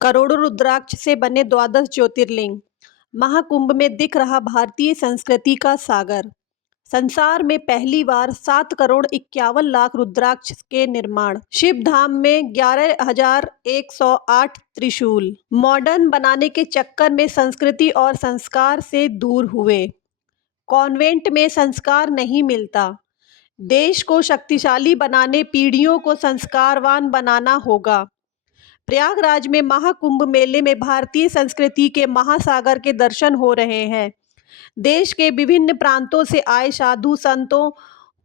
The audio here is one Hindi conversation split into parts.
करोड़ों रुद्राक्ष से बने 12 ज्योतिर्लिंग। महाकुंभ में दिख रहा भारतीय संस्कृति का सागर। संसार में पहली बार 7,51,00,000 रुद्राक्ष के निर्माण। शिव धाम में 11,108 त्रिशूल। मॉडर्न बनाने के चक्कर में संस्कृति और संस्कार से दूर हुए। कॉन्वेंट में संस्कार नहीं मिलता। देश को शक्तिशाली बनाने पीढ़ियों को संस्कारवान बनाना होगा। प्रयागराज में महाकुंभ मेले में भारतीय संस्कृति के महासागर के दर्शन हो रहे हैं। देश के विभिन्न प्रांतों से आए साधु संतों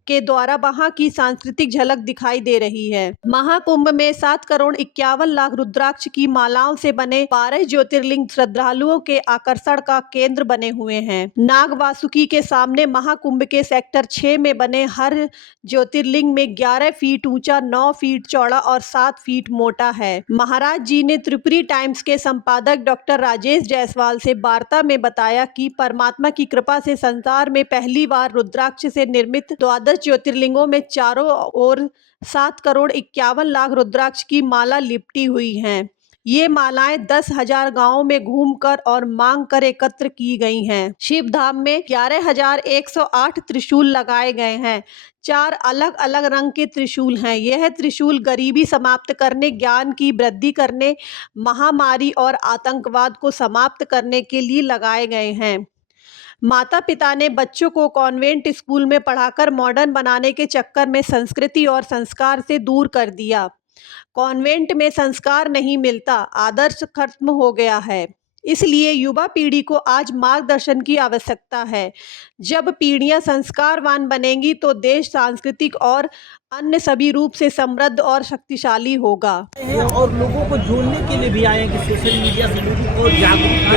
के द्वारा वहां की सांस्कृतिक झलक दिखाई दे रही है। महाकुंभ में 7,51,00,000 रुद्राक्ष की मालाओं से बने 12 ज्योतिर्लिंग श्रद्धालुओं के आकर्षण का केंद्र बने हुए हैं। नाग वासुकी के सामने महाकुंभ के सेक्टर 6 में बने हर ज्योतिर्लिंग में 11 फीट ऊंचा, 9 फीट चौड़ा और 7 फीट मोटा है। महाराज जी ने त्रिपुरी टाइम्स के संपादक डॉक्टर राजेश जायसवाल से वार्ता में बताया कि परमात्मा की कृपा से संसार में पहली बार रुद्राक्ष से निर्मित 12 ज्योतिर्लिंगों में चारों ओर 7,51,00,000 रुद्राक्ष की माला लिपटी हुई हैं। ये मालाएं 10,000 गांवों में घूमकर और मांग कर एकत्र की गई हैं। शिव धाम में 11,108 त्रिशूल लगाए गए हैं। 4 अलग अलग रंग के त्रिशूल हैं। यह त्रिशूल गरीबी समाप्त करने, ज्ञान की वृद्धि करने, महामारी और आतंकवाद को समाप्त करने के लिए लगाए गए हैं। माता पिता ने बच्चों को कॉन्वेंट स्कूल में पढ़ाकर मॉडर्न बनाने के चक्कर में संस्कृति और संस्कार से दूर कर दिया। कॉन्वेंट में संस्कार नहीं मिलता, आदर्श खत्म हो गया है। इसलिए युवा पीढ़ी को आज मार्गदर्शन की आवश्यकता है। जब पीढ़ियां संस्कारवान बनेंगी तो देश सांस्कृतिक और अन्य सभी रूप से समृद्ध और शक्तिशाली होगा। और लोगों को जोड़ने के लिए भी आए कि सोशल मीडिया से लोगों को जागरूक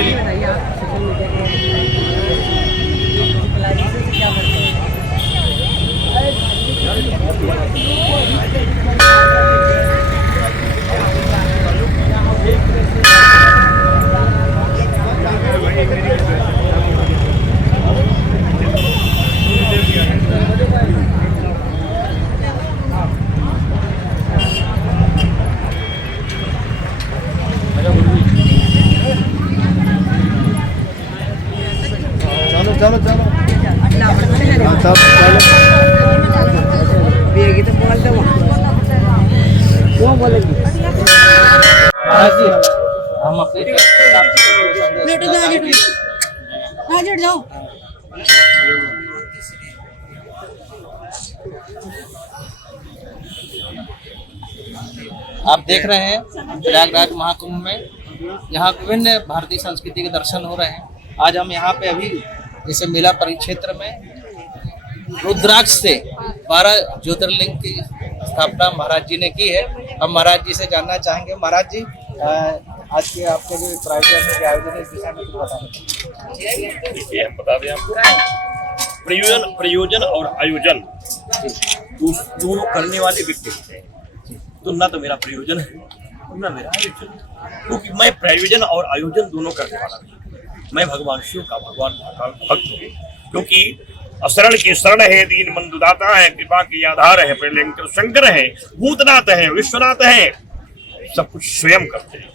चलो चलो तो बोलते वो बोलेंगे हम अपने जाओ। आप देख रहे हैं प्रयागराज महाकुंभ में यहाँ विभिन्न भारतीय संस्कृति के दर्शन हो रहे हैं। आज हम यहाँ पे अभी जैसे मेला परिक्षेत्र में रुद्राक्ष से 12 ज्योतिर्लिंग की स्थापना महाराज जी ने की है। हम महाराज जी से जानना चाहेंगे, महाराज जी आज के आपके जो प्रायोजन के आयोजन इस दिशा में कुछ बताएं। देखिए हम बता दें आपको, प्रयोजन और आयोजन दोनों करने वाले व्यक्ति होते हैं। तो ना तो मेरा प्रयोजन है ना मेरा आयोजन, क्योंकि मैं प्रयोजन और आयोजन दोनों करने वाला हूँ। मैं भगवान शिव का भगवान का भक्त हूँ, क्योंकि अशरण की शरण है, दीन बंधु दाता है, कृपा की आधार है, प्रलयंकर शंकर है, भूतनाथ है, विश्वनाथ है, सब कुछ स्वयं करते हैं।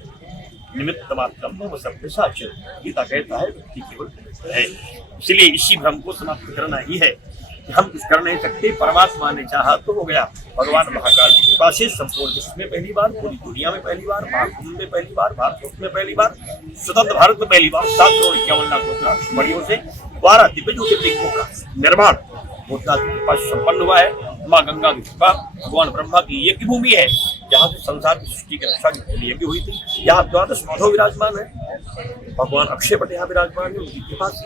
निमित्त मात्रम वो सब साक्षर, गीता कहता है व्यक्ति केवल है। इसलिए इसी भ्रम को समाप्त करना ही है कि हम कुछ कर नहीं सकते, परमात्मा ने चाहा तो हो गया। भगवान महाकाल की कृपा से संपूर्ण विश्व में पहली बार, पूरी दुनिया में पहली बार, महाकुंभ में पहली बार, भारत में पहली बार, स्वतंत्र भारत में पहली बार 7,51,00,000 रुद्राक्ष मणियों से 12 दिव्य ज्योतिर्लिंगों का निर्माण भूतनाथ की कृपा से संपन्न हुआ है। माँ गंगा की कृपा, भगवान ब्रह्मा की यज्ञ भूमि है, जहाँ से संसार की सृष्टि की रक्षा के लिए यज्ञ हुई थी। यहाँ 12 माधव विराजमान है, भगवान अक्षय पट यहाँ विराजमान है, उनकी कृपा से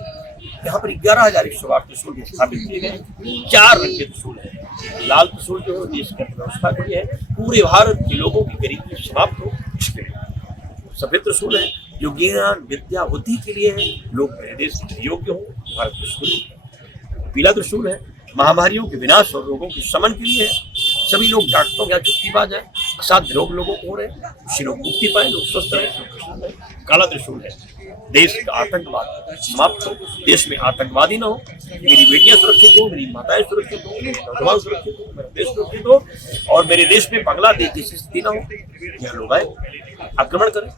यहाँ पर 11,108 त्रिशूल स्थापित किए गए। 4 रंग के त्रिशूल है। लाल त्रिशूल जो है देश की अर्थव्यवस्था के लिए है, पूरे भारत के लोगों की गरीबी समाप्त हो इसके लिए। सफेद त्रिशूल है जो ज्ञान विद्या बुद्धि के लिए है, लोग मेरे देश के योग्य हो, भारत त्रिशूल। पीला त्रिशूल है महामारियों के विनाश और रोगों के शमन के लिए है। सभी लोग डॉक्टरों या छुट्टीबाज है, असाध्य रोग लोगों को हो रहे हैं, उसी लोग मुक्ति पाए, लोग स्वस्थ रहे। काला त्रिशूल है देश का आतंकवाद समाप्त हो, देश में आतंकवादी न हो, मेरी बेटियां सुरक्षित हो, मेरी माताएं सुरक्षित हो, मेरे नौजवान सुरक्षित हो, मेरा देश सुरक्षित हो, और मेरे देश में बांग्लादेश जैसी स्थिति न हो। यह लोग आए आक्रमण करें,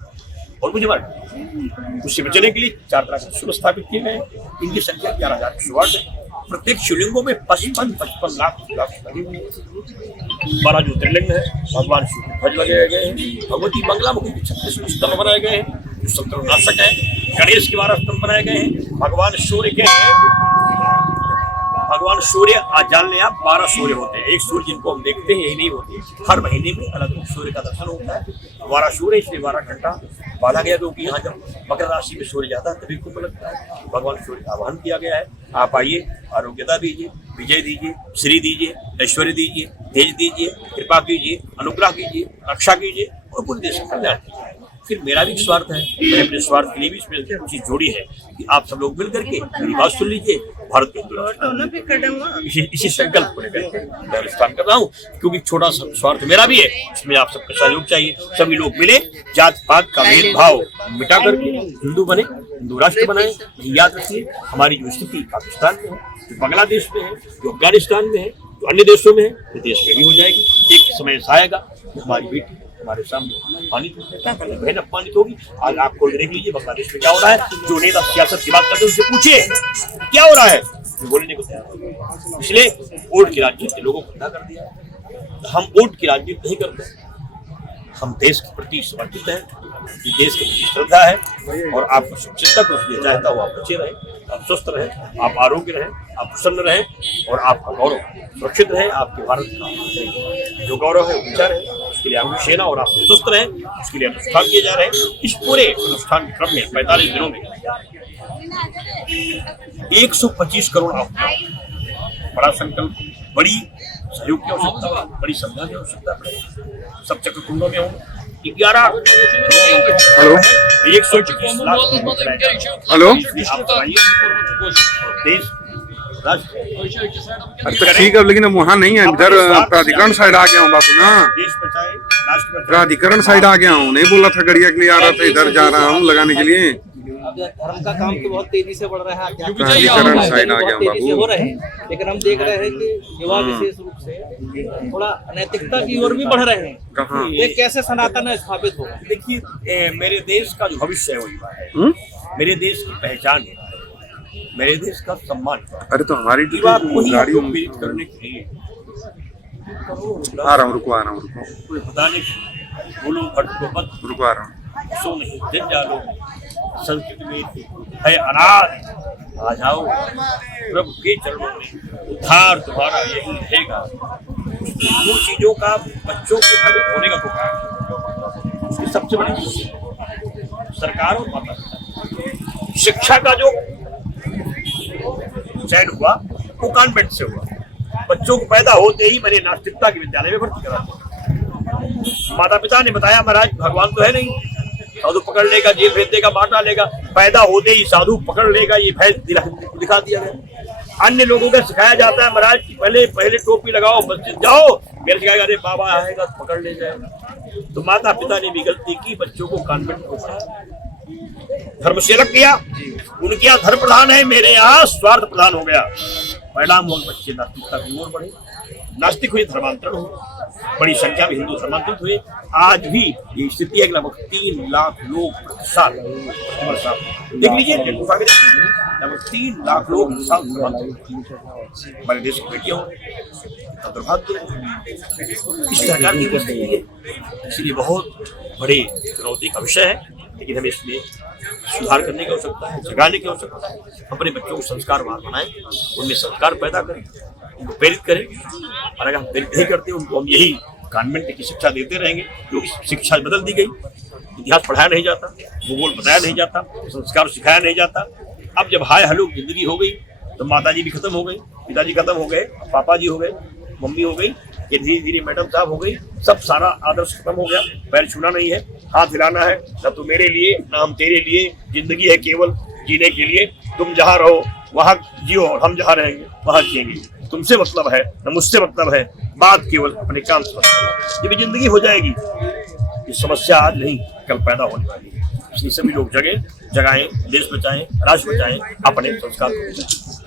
और मुझे मालूम उससे बचने के लिए 4 तरह के शिव स्थापित किए गए। इनकी संख्या 11,000 है। प्रत्येक शिवलिंगों में 55 लाख लगे हुए हैं। 12 ज्योतिर्लिंग है। भगवान शिव के ध्वज लगाए गए हैं। भगवती मंगलामुखी के 36 स्तंभ बनाए गए हैं जो शत्रुनाशक है। गणेश के 12 स्तंभ बनाए गए हैं। भगवान सूर्य आज जान लें आप 12 सूर्य होते हैं। एक सूर्य जिनको हम देखते हैं यही नहीं होती, हर महीने में अलग अलग सूर्य का दर्शन होता है। 12 सूर्य इसलिए 12 घंटा बांधा गया क्योंकि यहाँ जब मकर राशि में सूर्य जाता है तभी कुंभ लगता है। भगवान सूर्य का आह्वान किया गया है, आप आइए, आरोग्यता दीजिए, विजय दीजिए, श्री दीजिए, ऐश्वर्य दीजिए, तेज दीजिए, कृपा कीजिए, अनुग्रह कीजिए, रक्षा कीजिए और पूरे देश का कल्याण कीजिए। फिर मेरा भी स्वार्थ है, मैंने अपने स्वार्थ के लिए भी इसमें चीज जोड़ी है कि आप सब लोग मिल करके मेरी बात सुन लीजिए। भारत के इसी संकल्प को लेकर मैं अनुष्ठान कर रहा हूँ क्योंकि छोटा सा स्वार्थ मेरा भी है, इसमें आप सबका सहयोग चाहिए। सभी लोग मिले, जात पात का भेदभाव मिटा करके हिंदू बने, हिंदू राष्ट्र बनाए। याद रखिए हमारी जो स्थिति पाकिस्तान में है, जो बांग्लादेश में है, जो अफगानिस्तान में है, जो अन्य देशों में है, तो देश में भी हो जाएगी। एक समय ऐसा आएगा हमारी बेटी हमारे सामने पानी क्या करना, बहन अपमानित होगी। आज आप खोल देख लीजिए बांग्लादेश में क्या हो रहा है। जो नेता सियासत की बात करते हैं उससे पूछिए क्या हो रहा है, बोलने को तैयार। इसलिए वोट की राजनीति के लोगों को मना कर दिया है। हम वोट की राजनीति नहीं करते, हम देश के प्रति समर्पित हैं, देश के प्रति श्रद्धा है और आपको सुचिंता को इसलिए चाहता हूँ आप बचे रहें, आप स्वस्थ रहें, आप आरोग्य रहें, आप प्रसन्न रहें और आपका गौरव सुरक्षित रहे। आपके भारत का जो गौरव है ऊंचा रहे, उसके लिए आपकी सेना और आप स्वस्थ रहें, उसके लिए अनुष्ठान किए जा रहे हैं। इस पूरे अनुष्ठान क्रम में 45 दिनों में 125 करोड़ आहुतियां, बड़ा संकल्प, बड़ी सहयोग की आवश्यकता, बड़ी श्रद्धा की आवश्यकता पड़ेगी। सब चक्र कुंडों में होंगे 11 हेलो 125 लाख। हेलो आप बताइए देश अच्छा ठीक है, लेकिन अब वहाँ नहीं है, इधर प्राधिकरण साइड आ गया हूँ बाबू ना, देश बचाए राष्ट्र बचाए। प्राधिकरण साइड आ गया हूँ। नहीं बोला था गड़िया के लिए आ रहा था, इधर जा रहा हूँ लगाने के लिए। धर्म का काम तो बहुत तेजी से बढ़ रहा है, प्राधिकरण साइड आ गया तेजी से हो बाबू। रहे हैं, लेकिन हम देख रहे हैं कि युवा विशेष रूप से थोड़ा अनैतिकता की ओर भी बढ़ रहे हैं। कहाँ? ये कैसे सनातन स्थापित होगा? देखिए मेरे देश का जो भविष्य है वो युवा है, मेरे देश की पहचान है, मेरे देश का सम्मान है। अरे तो हमारी युवा को ही गाड़ी प्रेरित करने के लिए आ रहा हूँ, रुको आ रहा हूँ, रुको कोई बताने बोलो भट्ट को मत रुको आ रहा हूँ। सो नहीं दिन जानो संस्कृत में है अनाथ, आ जाओ प्रभु के चरणों में, उद्धार तुम्हारा यही रहेगा। दो चीजों का बच्चों के भविष्य होने का पुकार, इसकी सबसे बड़ी चीज सरकार और माता पिता। शिक्षा का जो चयन हुआ वो कॉन्वेंट से हुआ। बच्चों को पैदा होते ही मैंने नास्तिकता के विद्यालय में भर्ती करा दिया। माता पिता ने बताया महाराज भगवान तो है नहीं, साधु पकड़ लेगा, जेल भेज देगा, मार डालेगा। पैदा होते ही साधु पकड़ लेगा, ये भय दिखा दिया गया। अन्य लोगों को सिखाया जाता है महाराज पहले टोपी लगाओ, मस्जिद जाओ, मेरे सिखाएगा अरे बाबा आएगा तो पकड़ ले जाएगा। तो माता पिता ने भी गलती की, बच्चों को कॉन्वेंट में पढ़ाया, धर्म से अलग किया। उनके यहाँ धर्म प्रधान है, मेरे यहाँ स्वार्थ प्रधान हो गया। परिणाम हुआ बच्चे नास्तिकता की ओर बढ़े, नास्तिक हुए, धर्मांतरण हुए, बड़ी संख्या में हिंदू धर्मांतरित हुए। आज भी ये स्थिति है, लगभग 3 लाख लोग साल देख लीजिए, लगभग 3 लाख लोग साल धर्मांतरित। हमारे देश की बेटियां दुर्भाग्य इस सरकार की स्थिति है, इसलिए बहुत बड़े चुनौती का विषय है। लेकिन हमें इसमें सुधार करने की आवश्यकता है, जगाने की आवश्यकता है। अपने बच्चों को संस्कारवान बनाएं, उनमें संस्कार पैदा करें, उनको प्रेरित करें। और अगर हम प्रेरित नहीं करते उनको हम यही कॉन्वेंट की शिक्षा देते रहेंगे, क्योंकि शिक्षा बदल दी गई, इतिहास पढ़ाया नहीं जाता, भूगोल बताया नहीं जाता, संस्कार सिखाया नहीं जाता। अब जब हाय हलो जिंदगी हो गई तो माताजी भी खत्म हो गई, पिताजी खत्म हो गए, पापा जी हो गए, मम्मी हो गई, ये धीरे धीरे मैडम साहब हो गई, सब सारा आदर्श खत्म हो गया। पैर छूना नहीं है, हाथ हिलाना है, न तो मेरे लिए न हम तेरे लिए। जिंदगी है केवल जीने के लिए, तुम जहाँ रहो वहाँ जियो और हम जहाँ रहेंगे वहाँ जिएंगे। तुमसे मतलब है न मुझसे मतलब है, बात केवल अपने काम से मतलब। ये भी जिंदगी हो जाएगी, ये समस्या आज नहीं कल पैदा होने वाली है। इसलिए सभी लोग जगाएं, देश बचाएं, राष्ट्र बचाएं, अपने संस्कार को बचाएं।